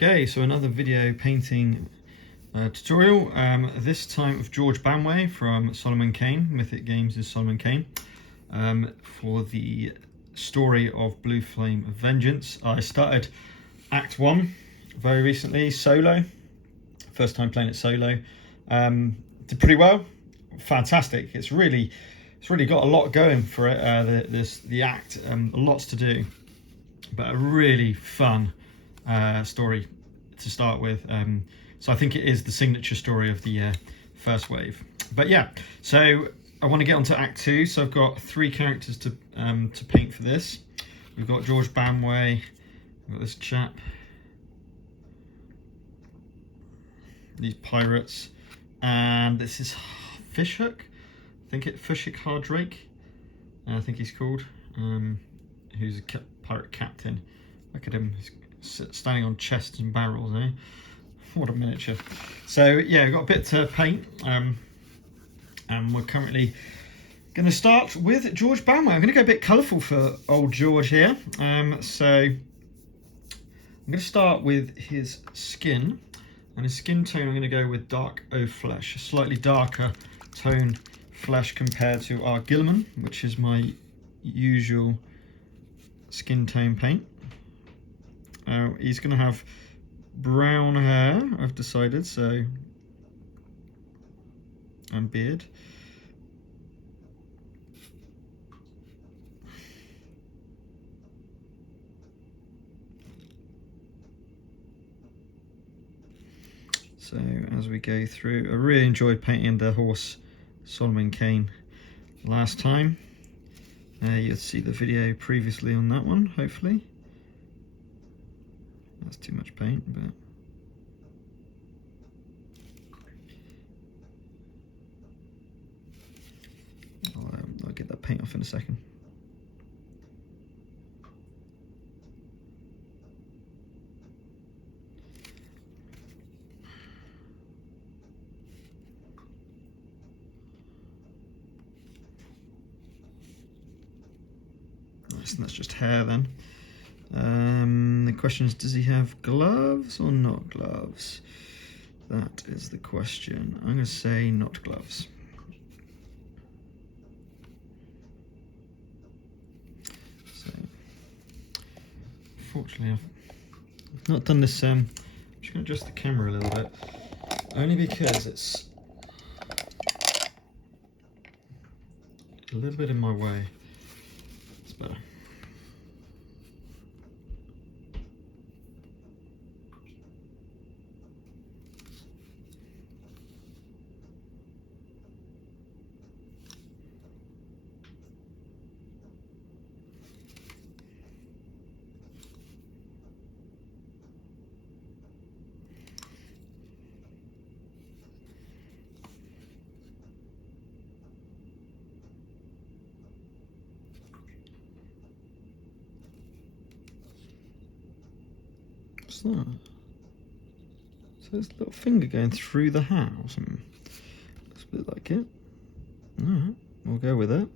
Okay, so another video painting tutorial, this time of George Banway from Solomon Kane. Mythic Games is Solomon Kane, for the story of Blue Flame of Vengeance. I started Act 1 very recently, solo. First time playing it solo. Did pretty well. Fantastic. It's really got a lot going for it. The act, lots to do, but a really fun story to start with. So I think it is the signature story of the first wave. But yeah, so I want to get on to Act 2. So I've got 3 characters to paint for this. We've got George Banway, we've got this chap, these pirates, and this is Fishhook. I think it's Fishhook Hardrake, I think he's called, who's a pirate captain. Look at him, he's standing on chests and barrels, eh? What a miniature. So yeah, we've got a bit to paint, and we're currently going to start with George Banway. I'm going to go a bit colourful for old George here. So I'm going to start with his skin, and his skin tone I'm going to go with Darkoath Flesh, a slightly darker tone flesh compared to our Gilman, which is my usual skin tone paint. He's going to have brown hair, I've decided, so, and beard. So as we go through, I really enjoyed painting the horse Solomon Kane last time. You'll see the video previously on that one, hopefully. That's too much paint, but I'll get that paint off in a second. Nice, and that's just hair then. The question is, does he have gloves or not gloves? That is the question. I'm going to say not gloves. So, fortunately, I've not done this. I'm just going to adjust the camera a little bit, only because it's a little bit in my way. It's better. What's that? So there's a little finger going through the hat or something. Looks a bit like it. Alright, we'll go with it.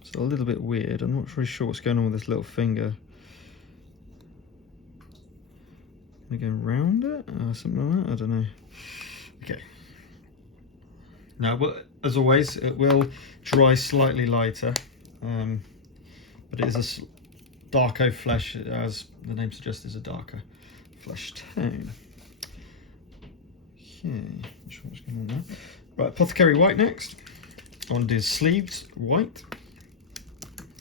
It's a little bit weird. I'm not really sure what's going on with this little finger. Am I going round it or something like that? I don't know. Okay. Now, well, as always, it will dry slightly lighter, but it is a Darkoath Flesh, as the name suggests, is a darker flesh tone. Okay, not sure what's going on there. Right, Apothecary White next. I want to do his sleeves white.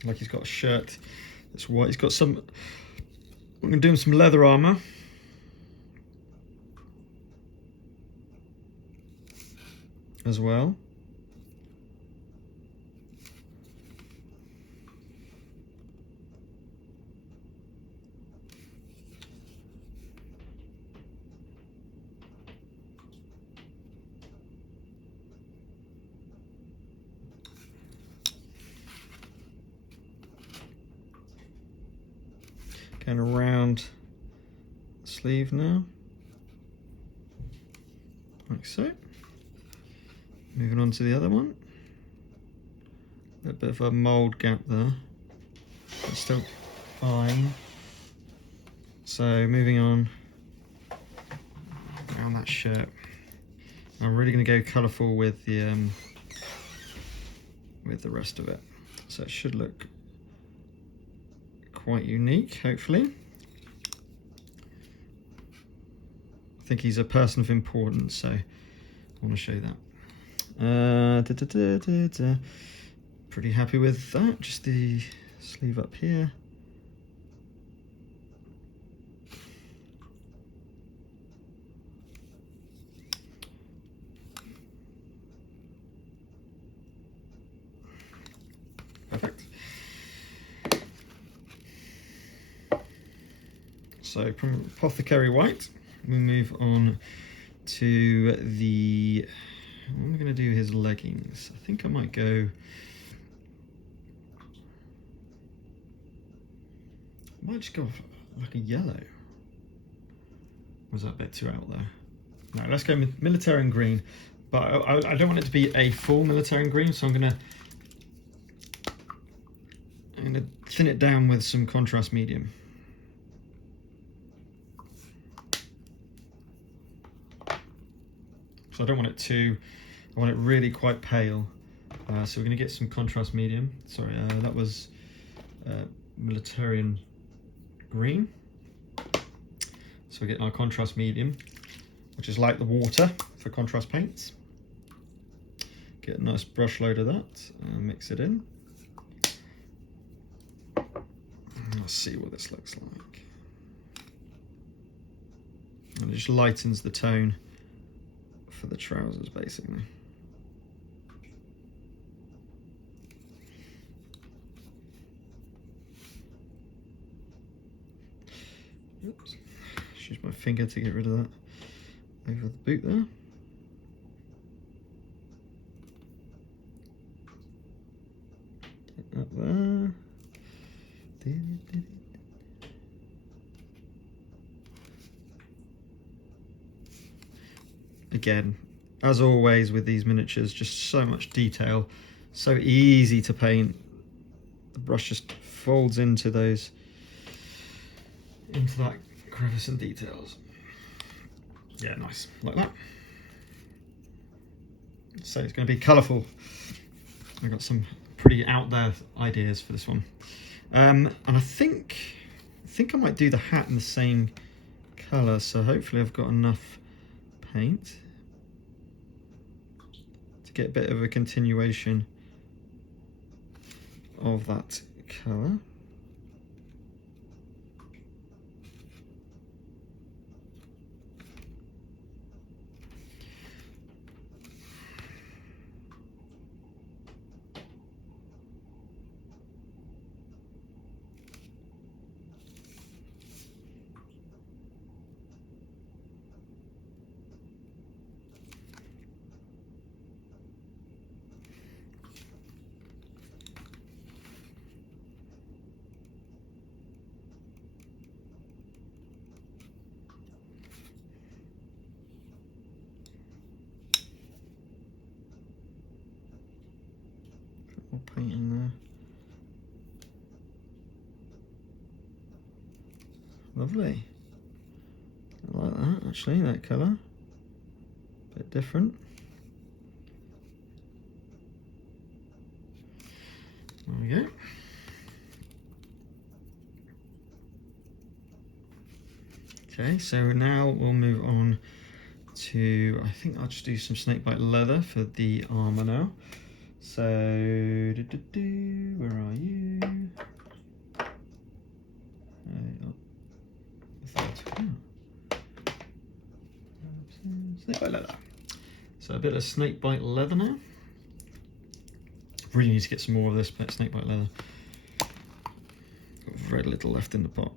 Like he's got a shirt that's white. He's got some, we're going to do him some leather armour. As well. Going around the sleeve now, like so. Moving on to the other one. A bit of a mould gap there, but still fine. So moving on around that shirt. I'm really going to go colourful with the rest of it. So it should look quite unique, hopefully. I think he's a person of importance, so I want to show you that. Pretty happy with that. Just the sleeve up here. Perfect. So from Apothecary White, we'll move on to the, I'm going to do his leggings. I think I might go, I might just go like a yellow. Was that a bit too out there? No, let's go with military and green, but I don't want it to be a full military and green, so I'm going to thin it down with some contrast medium. So I don't want it too, I want it really quite pale. So we're going to get some contrast medium. Sorry, that was militarian green. So we're getting our contrast medium, which is like the water for contrast paints. Get a nice brush load of that and mix it in. Let's see what this looks like. And it just lightens the tone for the trousers, basically. Oops. Just use my finger to get rid of that over the boot there. Get that there. Again, as always with these miniatures, just so much detail, so easy to paint. The brush just folds into that crevice and details. Yeah, nice, like that. So it's going to be colourful. I've got some pretty out there ideas for this one. And I think I might do the hat in the same colour, so hopefully I've got enough paint to get a bit of a continuation of that colour. More paint in there. Lovely. I like that actually, that colour. Bit different. There we go. Okay, so now we'll move on to, I think I'll just do some Snakebite Leather for the armour now. So, where are you? Snakebite Leather. So a bit of Snakebite Leather now. Really need to get some more of this Snakebite Leather. Got very little left in the pot.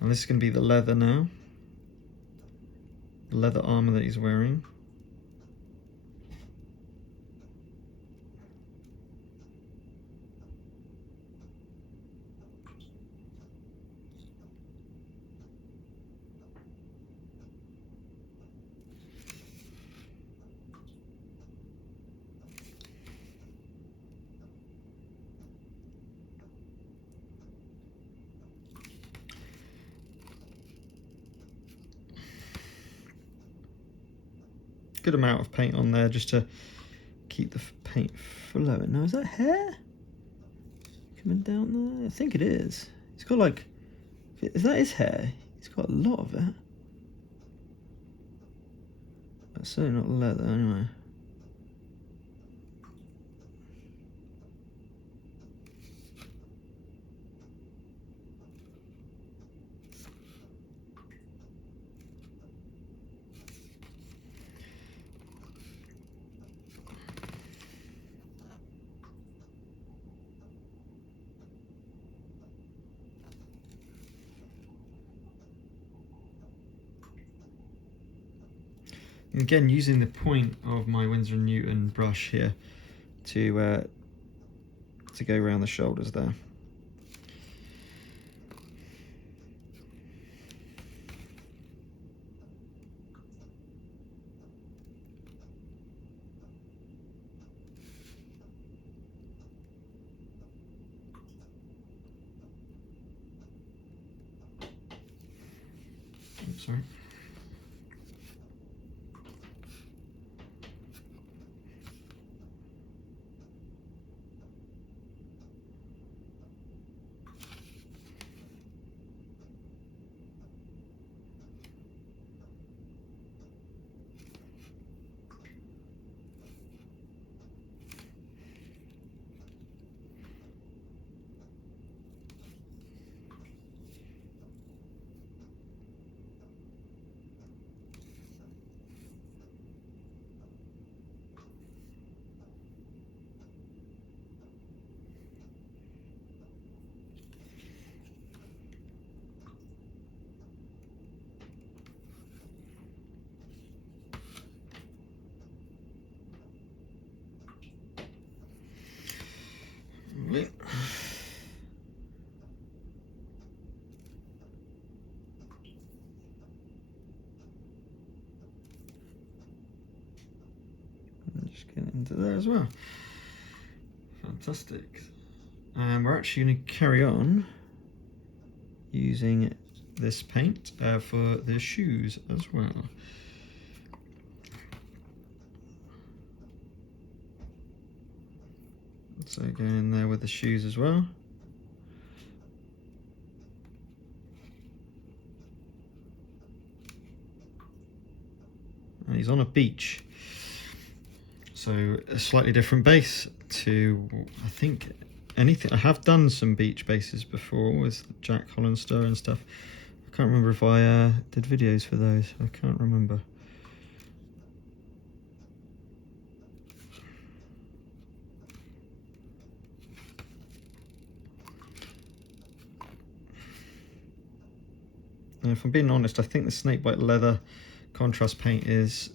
And this is going to be the leather now. The leather armour that he's wearing. good amount of paint on there just to keep the paint flowing. Now, is that hair coming down there? I think it is. It's got like, is that his hair? He's got a lot of it. That's certainly not leather anyway. Again, using the point of my Winsor & Newton brush here to go around the shoulders there. Oops, sorry. Right. Just get into there as well. Fantastic. And we're actually going to carry on using this paint for the shoes as well. So going in there with the shoes as well. And he's on a beach. So a slightly different base to, I think, anything. I have done some beach bases before with Jack Hollister and stuff. I can't remember if I did videos for those. I can't remember. And if I'm being honest, I think the Snakebite Leather contrast paint is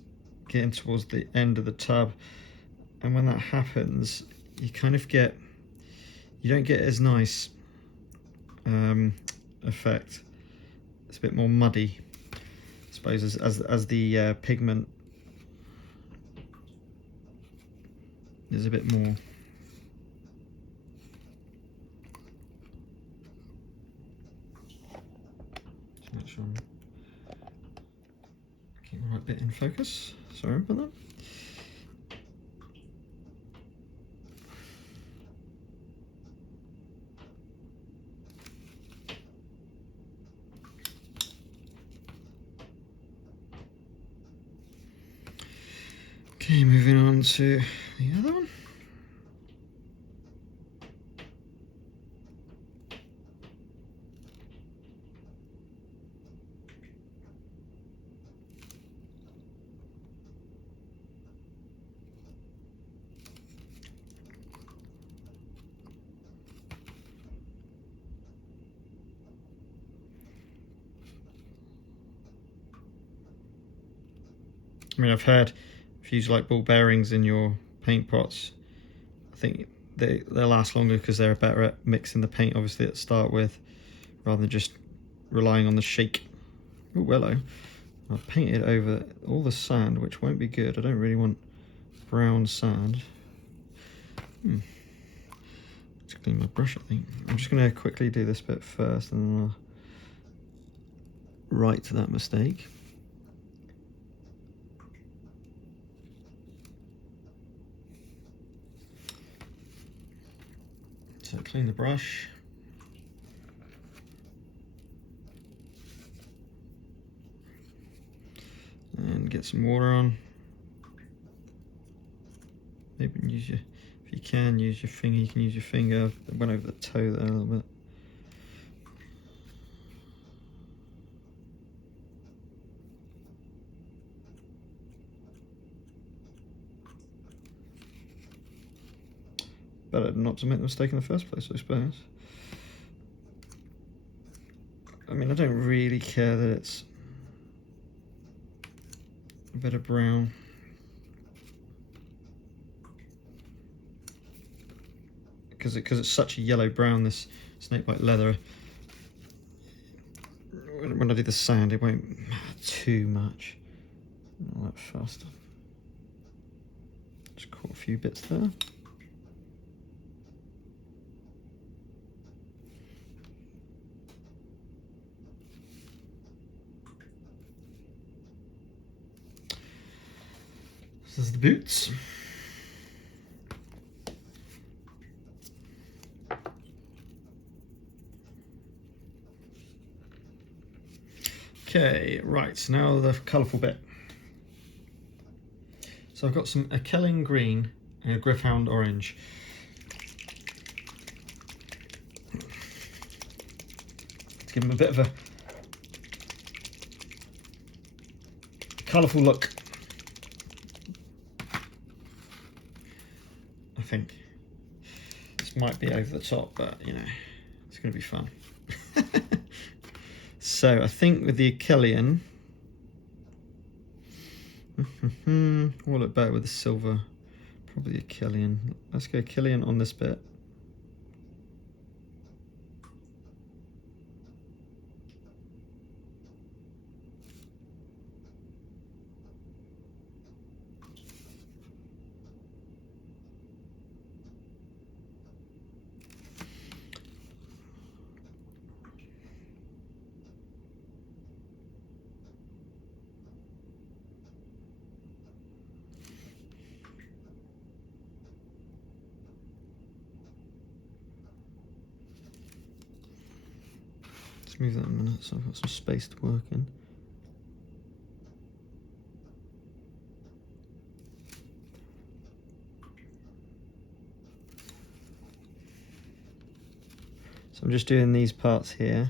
getting towards the end of the tub, and when that happens, you kind of get, you don't get as nice effect. It's a bit more muddy, I suppose, as the pigment is a bit more. Just make sure I'm keeping the right bit in focus. Sorry about that. Okay, moving on to the other one. I mean, I've heard if you use like ball bearings in your paint pots, I think they'll last longer because they're better at mixing the paint, obviously, at the start with, rather than just relying on the shake. Oh, hello. I've painted over all the sand, which won't be good. I don't really want brown sand. Just clean my brush, I think. I'm just going to quickly do this bit first, and then I'll right to that mistake. So clean the brush. And get some water on. Maybe use your, if you can, use your finger. You can use your finger. It went over the toe there a little bit. Better not to make the mistake in the first place, I suppose. I mean, I don't really care that it's a bit of brown. Because it's such a yellow brown, this Snakebite Leather. When I do the sand, it won't matter too much. Not that fast. Just caught a few bits there. This is the boots. Okay, right, so now the colourful bit. So I've got some Akelian Green and a Gryph Hound Orange. To give them a bit of a colourful look. I think this might be over the top, but you know, it's going to be fun. So I think with the Akelian, will look better with the silver. Probably Akelian. Let's go Akelian on this bit. Let's move that in a minute so I've got some space to work in. So I'm just doing these parts here.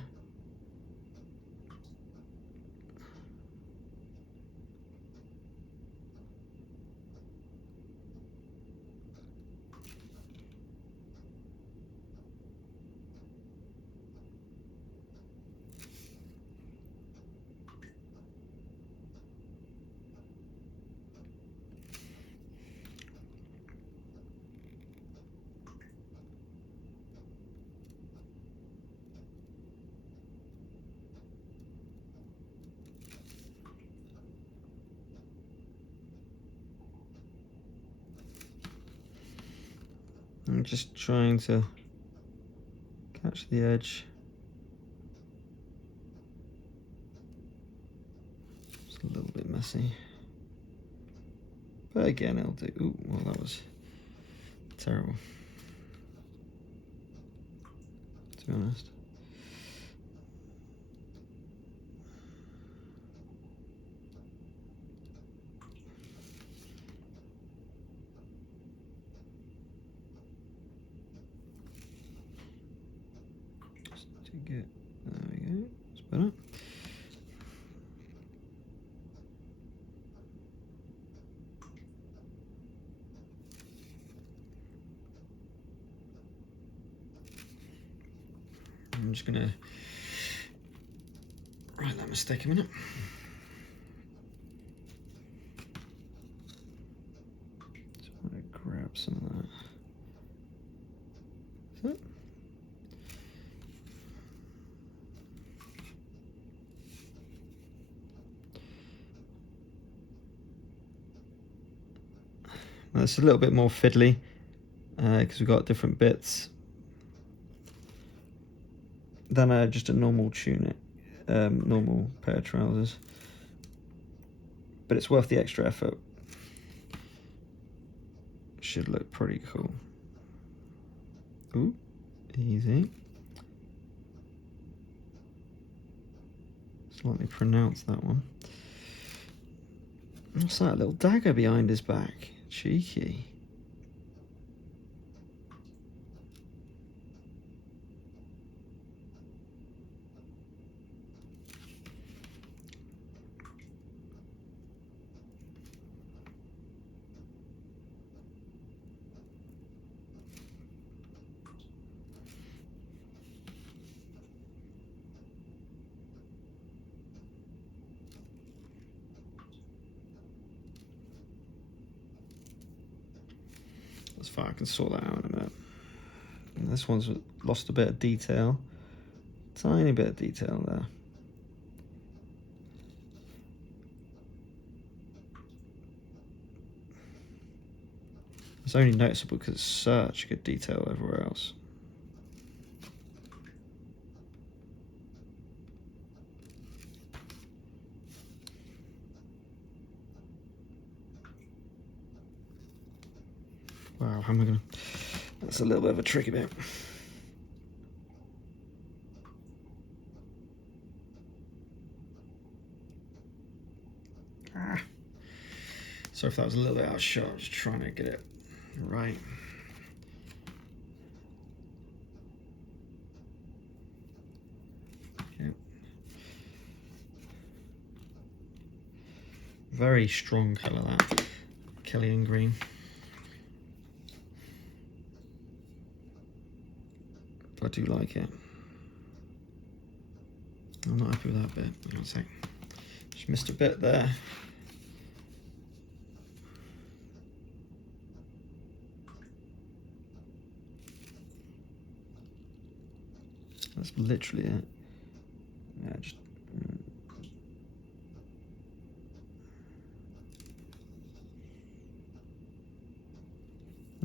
I'm just trying to catch the edge. It's a little bit messy. But again, it'll do. Ooh, well, that was terrible, to be honest. Good. There we go. That's better. I'm just gonna write that mistake a minute. Just want to grab some of that. That's it. Now it's a little bit more fiddly because we've got different bits than just a normal tunic, normal pair of trousers. But it's worth the extra effort. Should look pretty cool. Ooh, Easy. Slightly pronounced, that one. What's that? A little dagger behind his back. Cheeky. That's fine, I can sort that out in a minute. And this one's lost a bit of detail. Tiny bit of detail there. It's only noticeable because it's such good detail everywhere else. Wow, how am I gonna... That's a little bit of a tricky bit. Sorry if that was a little bit out of shot. I was trying to get it right. Okay. Very strong colour, that Akelian Green. But I do like it. I'm not happy with that bit. Hang on a sec. Just missed a bit there. That's literally it. Yeah, just...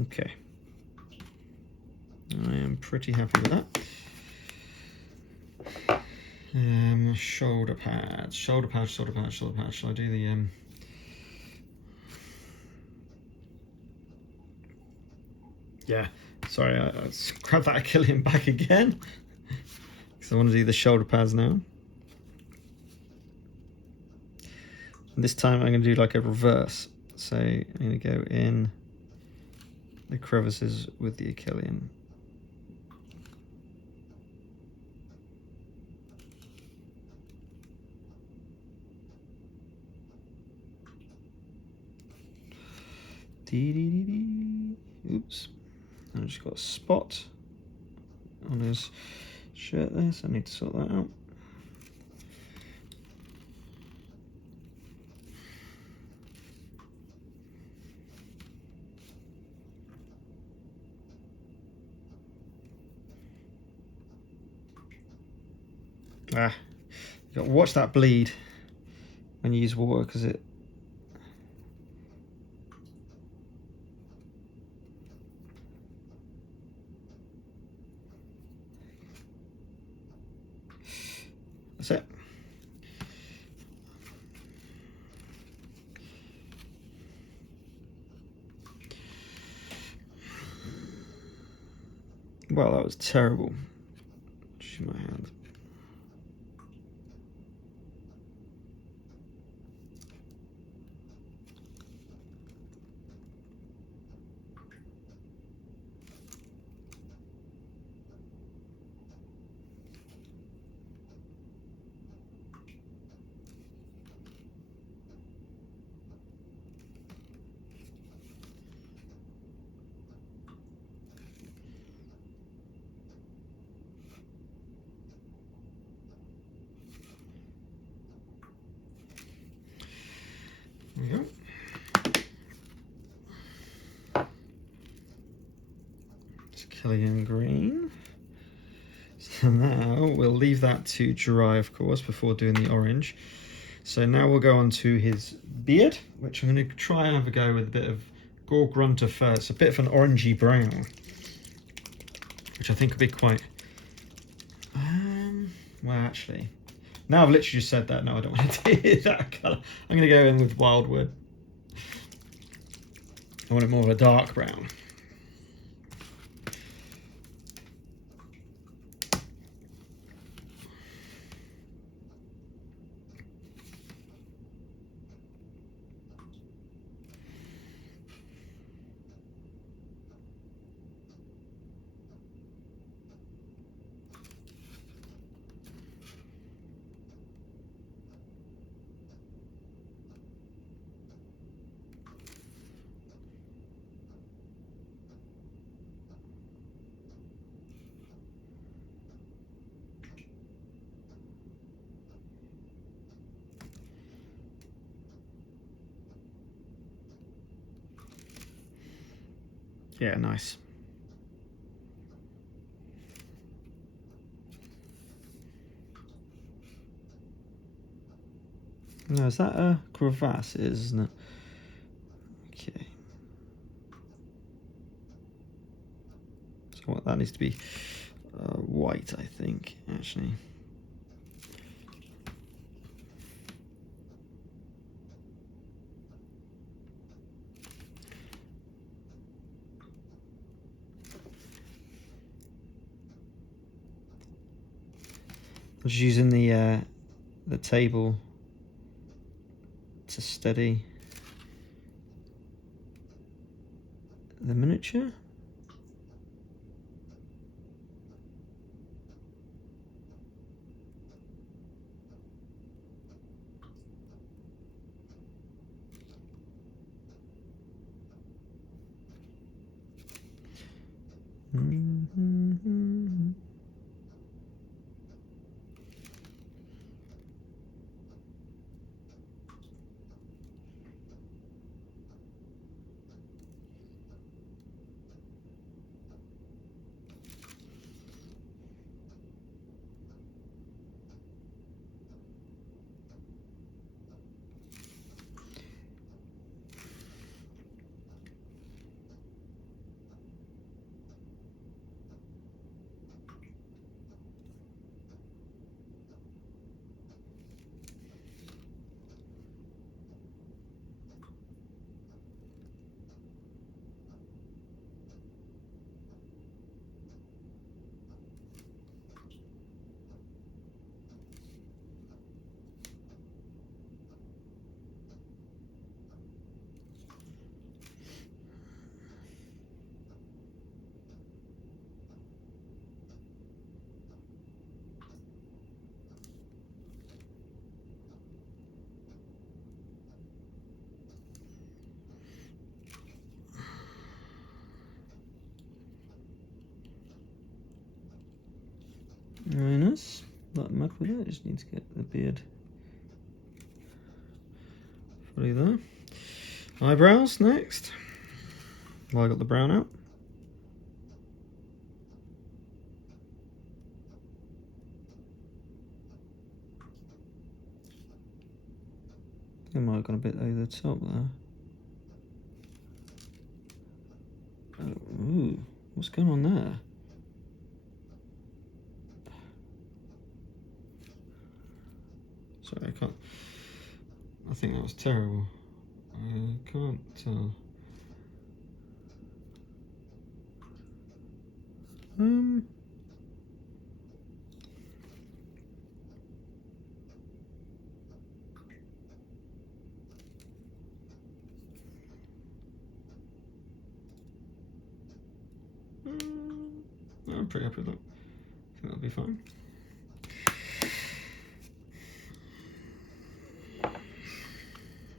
Okay. I am pretty happy with that. Shoulder pads. Shoulder pads, shoulder pads, shoulder pads. Shall I do the... Yeah, sorry, I grabbed that Akelian back again. Because I want to do the shoulder pads now. And this time I'm going to do like a reverse. So I'm going to go in the crevices with the Akelian. Oops. I just got a spot on his shirt there, so I need to sort that out. You got to watch that bleed when you use water, because it... That's it. Well, that was terrible. Shoot my hand. There we go. It's Akelian Green. So now we'll leave that to dry, of course, before doing the orange. So now we'll go on to his beard, which I'm going to try and have a go with a bit of Gore Grunter first. A bit of an orangey brown, which I think would be quite... well, actually... Now I've literally just said that, no, I don't want to do that colour. I'm going to go in with Wyldwood. I want it more of a dark brown. Yeah, nice. No, is that a crevasse? It is, isn't it? Okay. So what that needs to be white, I think, actually. I'm just using the table to steady the miniature. Very nice. Not muck with it, just need to get the beard fully there. Eyebrows next. Well, I got the brown out. I might have gone a bit over the top there. Oh, ooh, what's going on there? Sorry, I can't. I think that was terrible. I can't tell. I'm pretty happy with that. I think that'll be fine.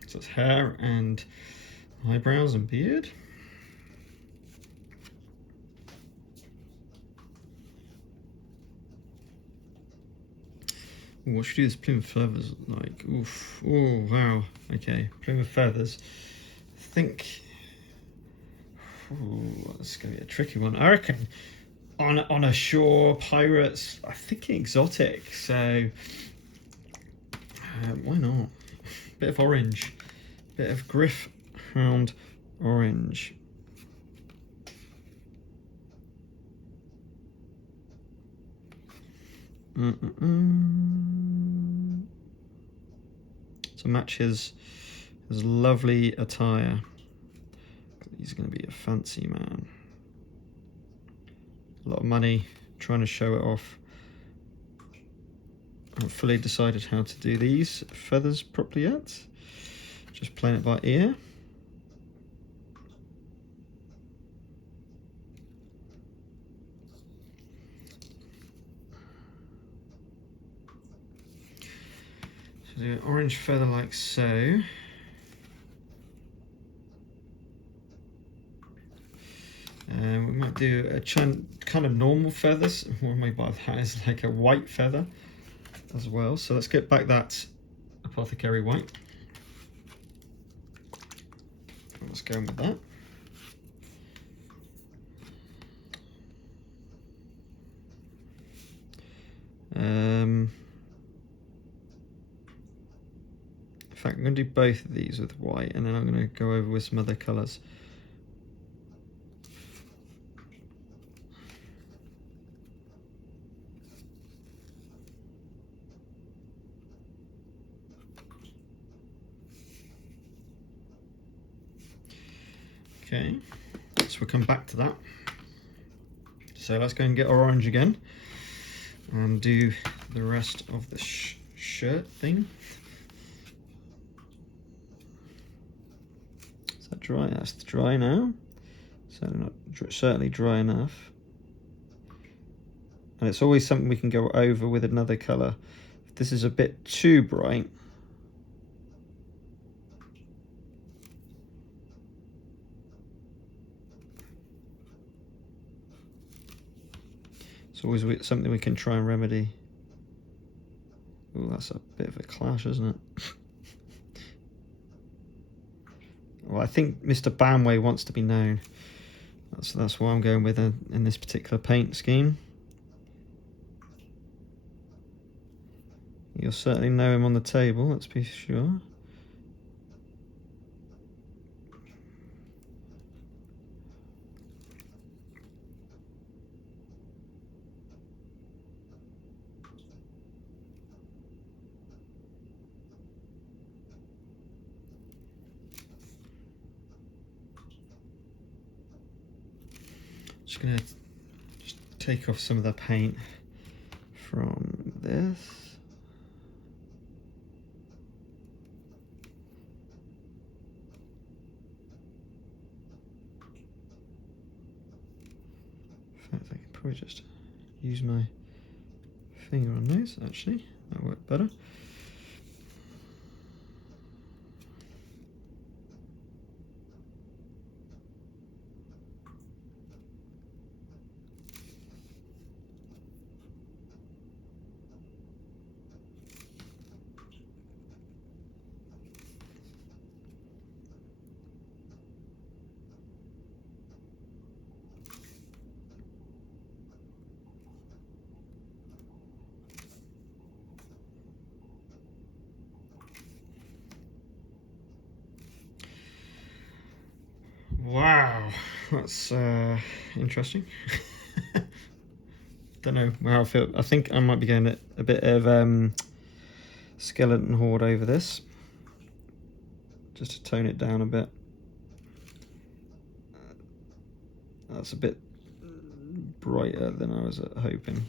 So it's hair and eyebrows and beard. Ooh, what should we do this Plymouth feathers like? Oof. Oh wow. Okay, Plymouth feathers. I think. Ooh, this is gonna be a tricky one. I reckon on a shore pirates. I think exotic. So why not? Bit of orange. Bit of Gryph hound orange. To match his lovely attire. He's going to be a fancy man. A lot of money trying to show it off. I haven't fully decided how to do these feathers properly yet. Just playing it by ear. So do an orange feather like so. We might do a kind of normal feathers. What I mean by that is like a white feather as well. So let's get back that Apothecary White. Let's go with that. I'm going to do both of these with white, and then I'm going to go over with some other colours. Okay, so we'll come back to that. So let's go and get our orange again and do the rest of the shirt thing. Is that dry? That's dry now. Certainly dry enough. And it's always something we can go over with another colour. If this is a bit too bright, it's always something we can try and remedy. Oh, that's a bit of a clash, isn't it? Well, I think Mr. Banway wants to be known. That's why I'm going with in this particular paint scheme. You'll certainly know him on the table, let's be sure. Just going to take off some of the paint from this. In fact, I can probably just use my finger on this, actually. That'll work better. Wow, that's interesting. Don't know how I feel. I think I might be going a bit of skeleton horde over this, just to tone it down a bit. That's a bit brighter than I was hoping.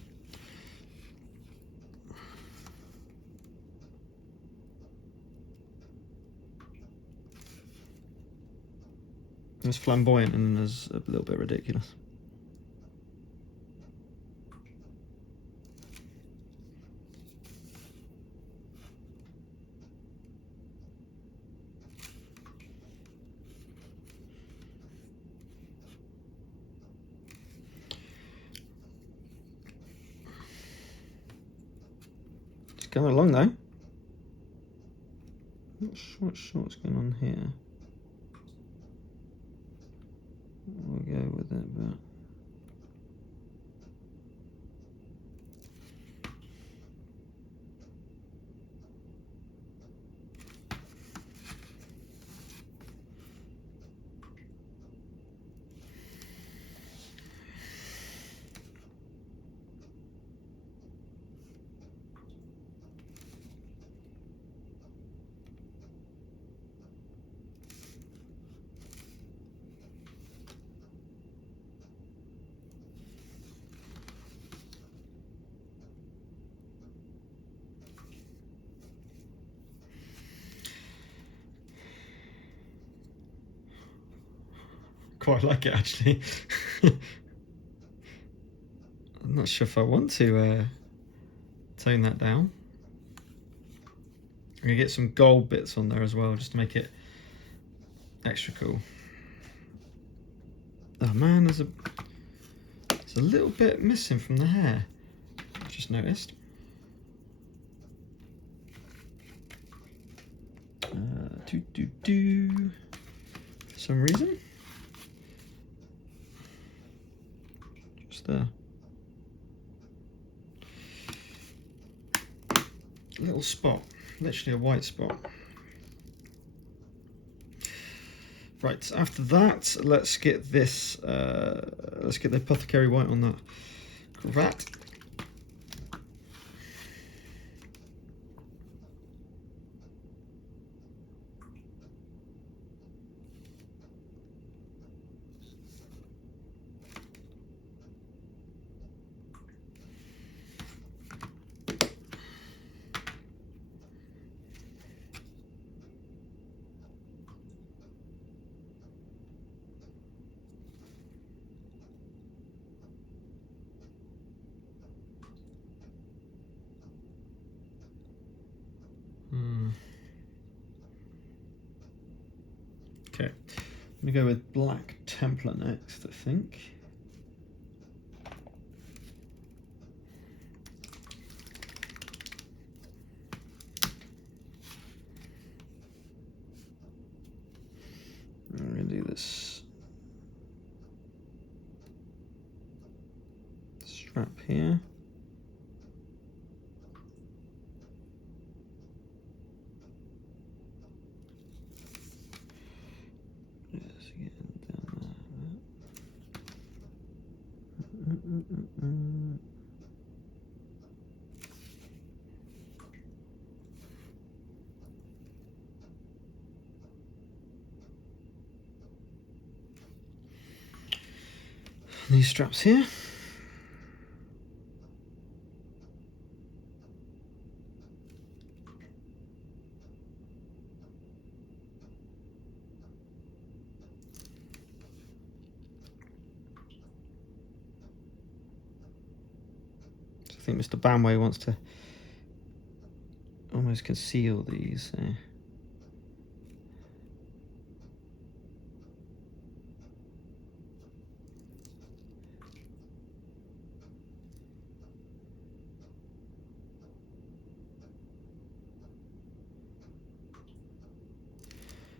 It's flamboyant and it's a little bit ridiculous. It's going along though. Not sure what's going on here. We'll go with it, but quite like it actually. I'm not sure if I want to tone that down. I'm gonna get some gold bits on there as well, just to make it extra cool. Oh man, there's a little bit missing from the hair. I just noticed. For some reason. Just there. A little spot, literally a white spot. Right, after that, let's get this. Let's get the Apothecary White on that cravat. Okay, I'm gonna go with Black Templar next, I think. I'm gonna do this strap here. These straps here. I think Mr. Banway wants to almost conceal these.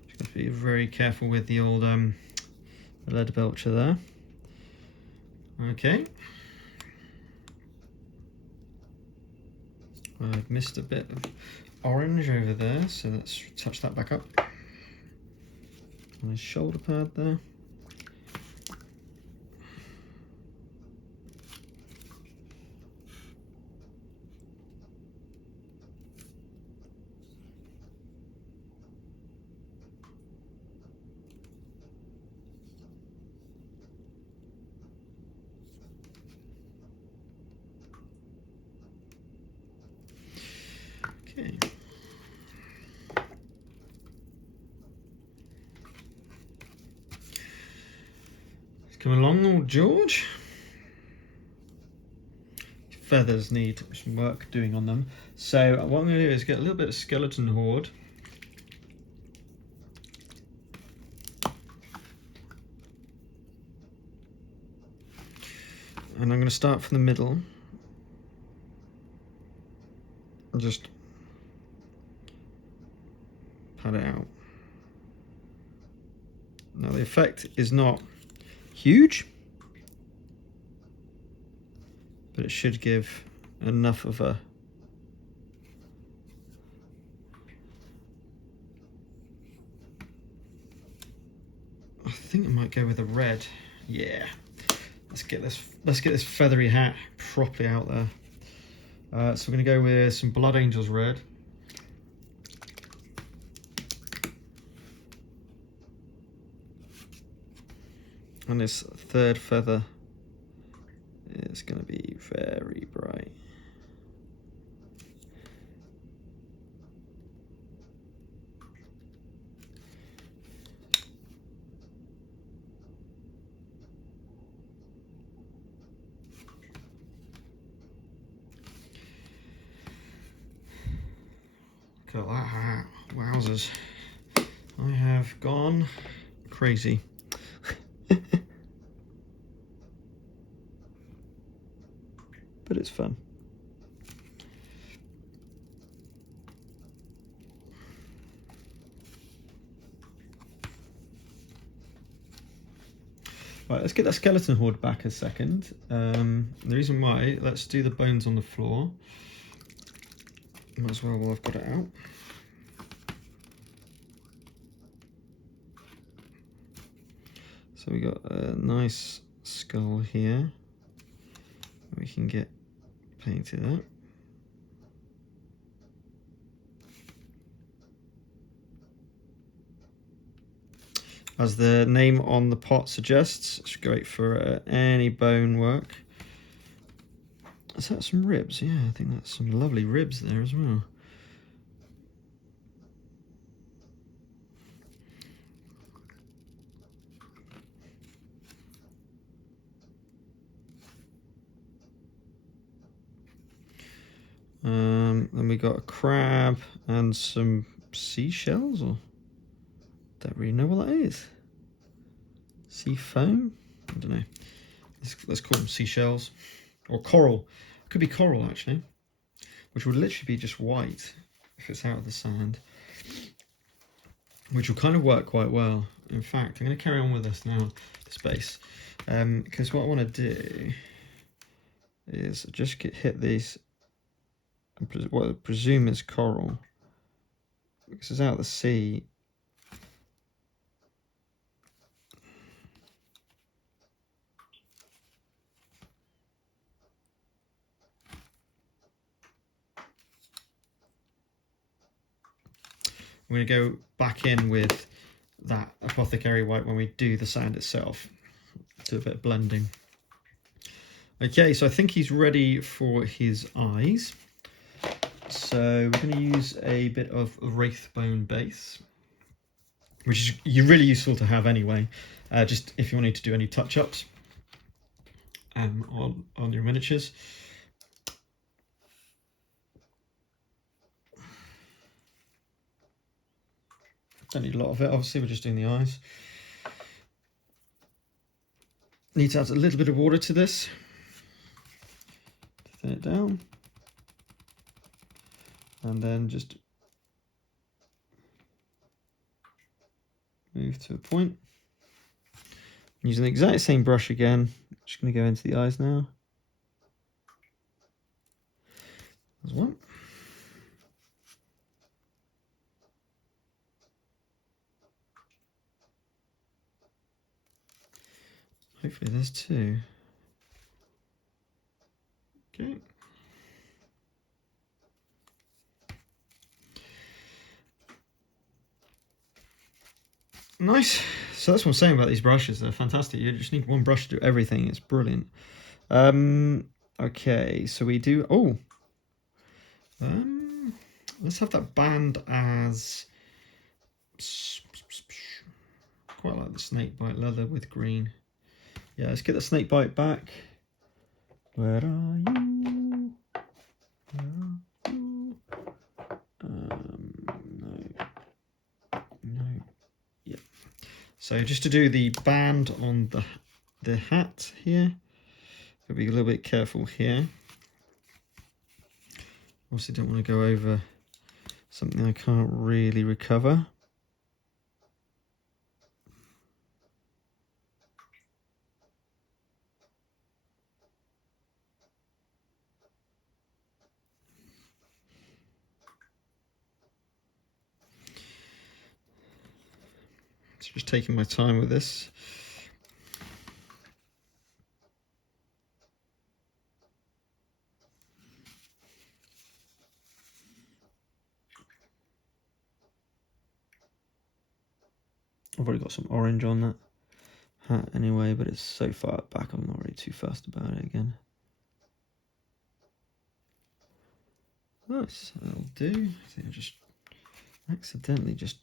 Just got to be very careful with the old Leadbelcher there. Okay. I've missed a bit of orange over there, so let's touch that back up. On his shoulder pad there. Okay. Come along, old George. Feathers need some work doing on them. So what I'm going to do is get a little bit of skeleton horde. And I'm going to start from the middle. And just pat it out. Now the effect is not huge, but it should give enough of a I think I might go with a red. Yeah, let's get this feathery hat properly out there. So we're going to go with some Blood Angels red. And this third feather is going to be very bright. Look at that hat. Wowzers. I have gone crazy. But it's fun. Right, let's get that skeleton horde back a second. The reason why, let's do the bones on the floor. Might as well while I've got it out. So we got a nice skull here. We can get painted up. As the name on the pot suggests, it's great for any bone work. Is that some ribs? Yeah, I think that's some lovely ribs there as well. Then we got a crab and some seashells, or don't really know what that is. Sea foam? I don't know. Let's call them seashells or coral. Could be coral actually, which would literally be just white if it's out of the sand, which will kind of work quite well. In fact, I'm going to carry on with this now, this base, because what I want to do is just hit these. What I presume is coral, because it's out of the sea. I'm going to go back in with that Apothecary White when we do the sand itself. Do a bit of blending. Okay, so I think he's ready for his eyes. So we're going to use a bit of Wraithbone base, which is really useful to have anyway, just if you wanted to do any touch-ups on your miniatures. Don't need a lot of it, obviously, we're just doing the eyes. Need to add a little bit of water to this to thin it down. And then just move to a point. Using the exact same brush again. Just going to go into the eyes now. There's one. Hopefully there's two. Okay. Nice. So that's what I'm saying about these brushes. They're fantastic. You just need one brush to do everything. It's brilliant. Okay, so we do. Let's have that band as. Quite like the Snakebite Leather with green. Yeah, let's get the Snakebite back. Where are you? Where are you? No. Yeah. So just to do the band on the hat here, gotta be a little bit careful here. Also, don't want to go over something I can't really recover. So just taking my time with this. I've already got some orange on that hat anyway, but it's so far back I'm not really too fussed about it again. Nice, that'll do. I think I just accidentally just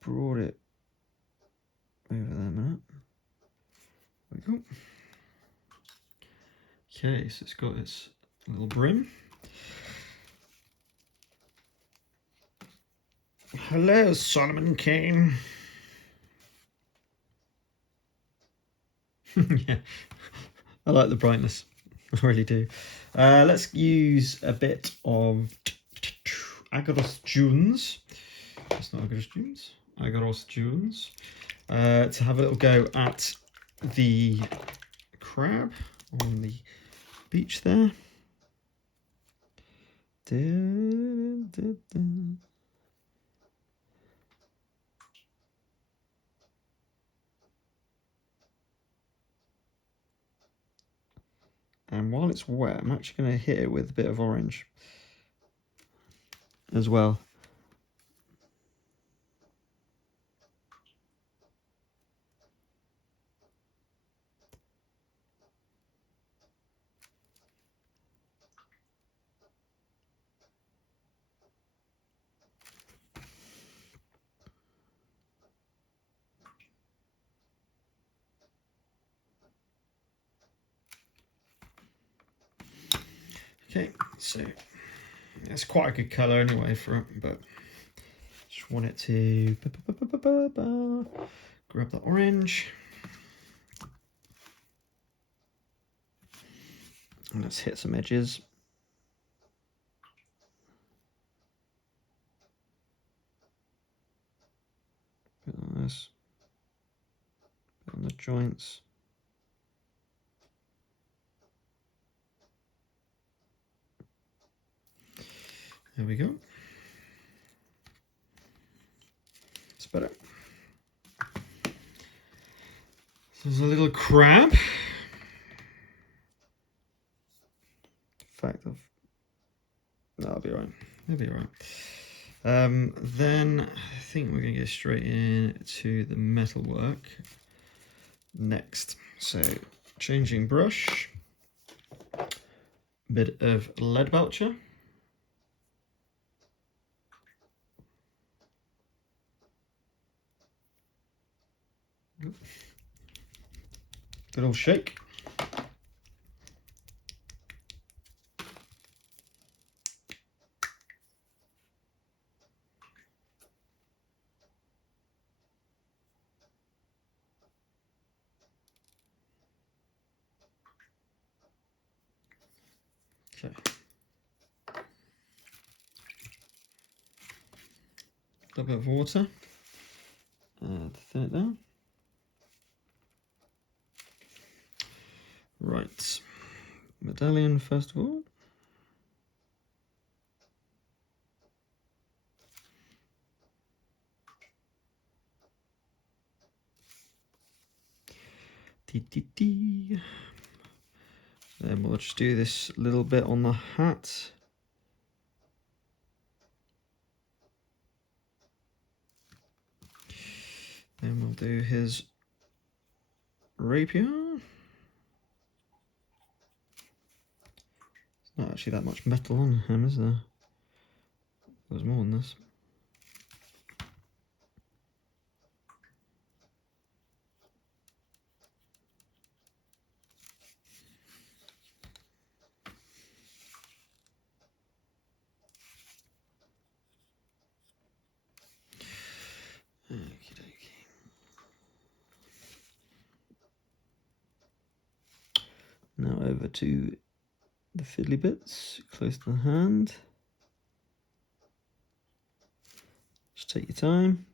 brought it over there a minute. There we go. Okay, so it's got its little brim. Hello, Solomon Kane. Yeah, I like the brightness. I really do. Let's use a bit of Aggaros Dunes. It's not Aggaros Dunes. Aggaros Dunes. To have a little go at the crab on the beach there. And while it's wet, I'm actually going to hit it with a bit of orange as well. Okay, so it's quite a good colour anyway for it, but just want it to grab the orange. And let's hit some edges. Bit on this. Bit on the joints. There we go. It's better. So there's a little crab. In fact, that'll be alright. It'll be alright. Then I think we're going to go straight into the metalwork next. So changing brush, bit of Leadbelcher. Good old shake. Okay. A little bit of water to thin it down. Right, medallion first of all. Then we'll just do this little bit on the hat. Then we'll do his rapier. There's not actually that much metal on him, is there? There's more than this. Okie dokie. Now over to the fiddly bits, close to the hand. Just take your time.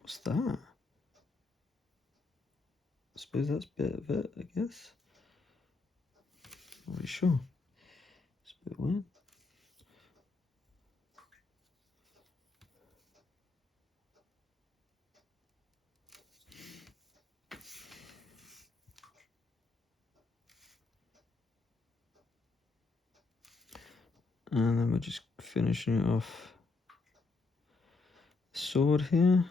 What's that? I suppose that's a bit of it, I guess. Not really sure. It's a bit weird. And then we're just finishing it off the sword here.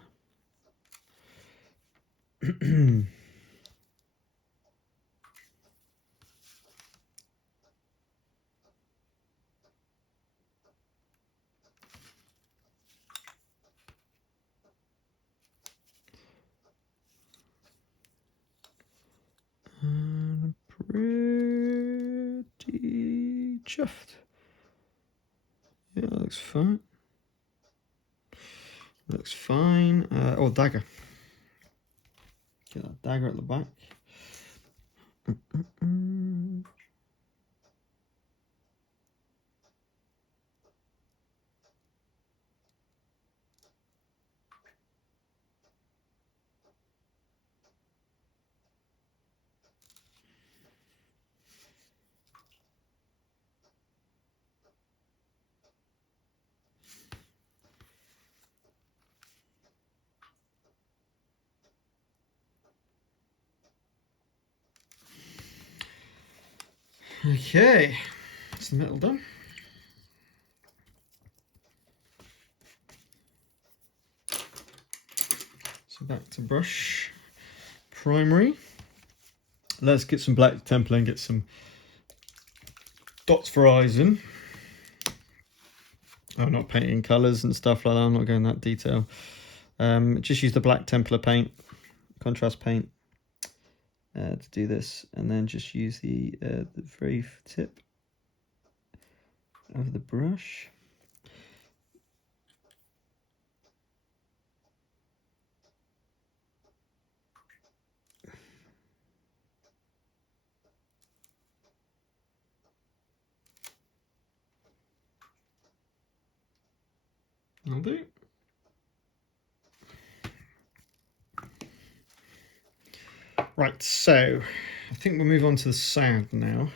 And pretty chuffed. Yeah, that looks fine. Looks fine. Oh, dagger. Get that dagger at the back. Okay, that's the metal done. So back to brush primary. Let's get some black Templar and get some dots for eyes in. I'm not painting colours and stuff like that. I'm not going that detail. Just use the black Templar paint, contrast paint, to do this, and then just use the very tip of the brush. I'll do. Right, so I think we'll move on to the sand now.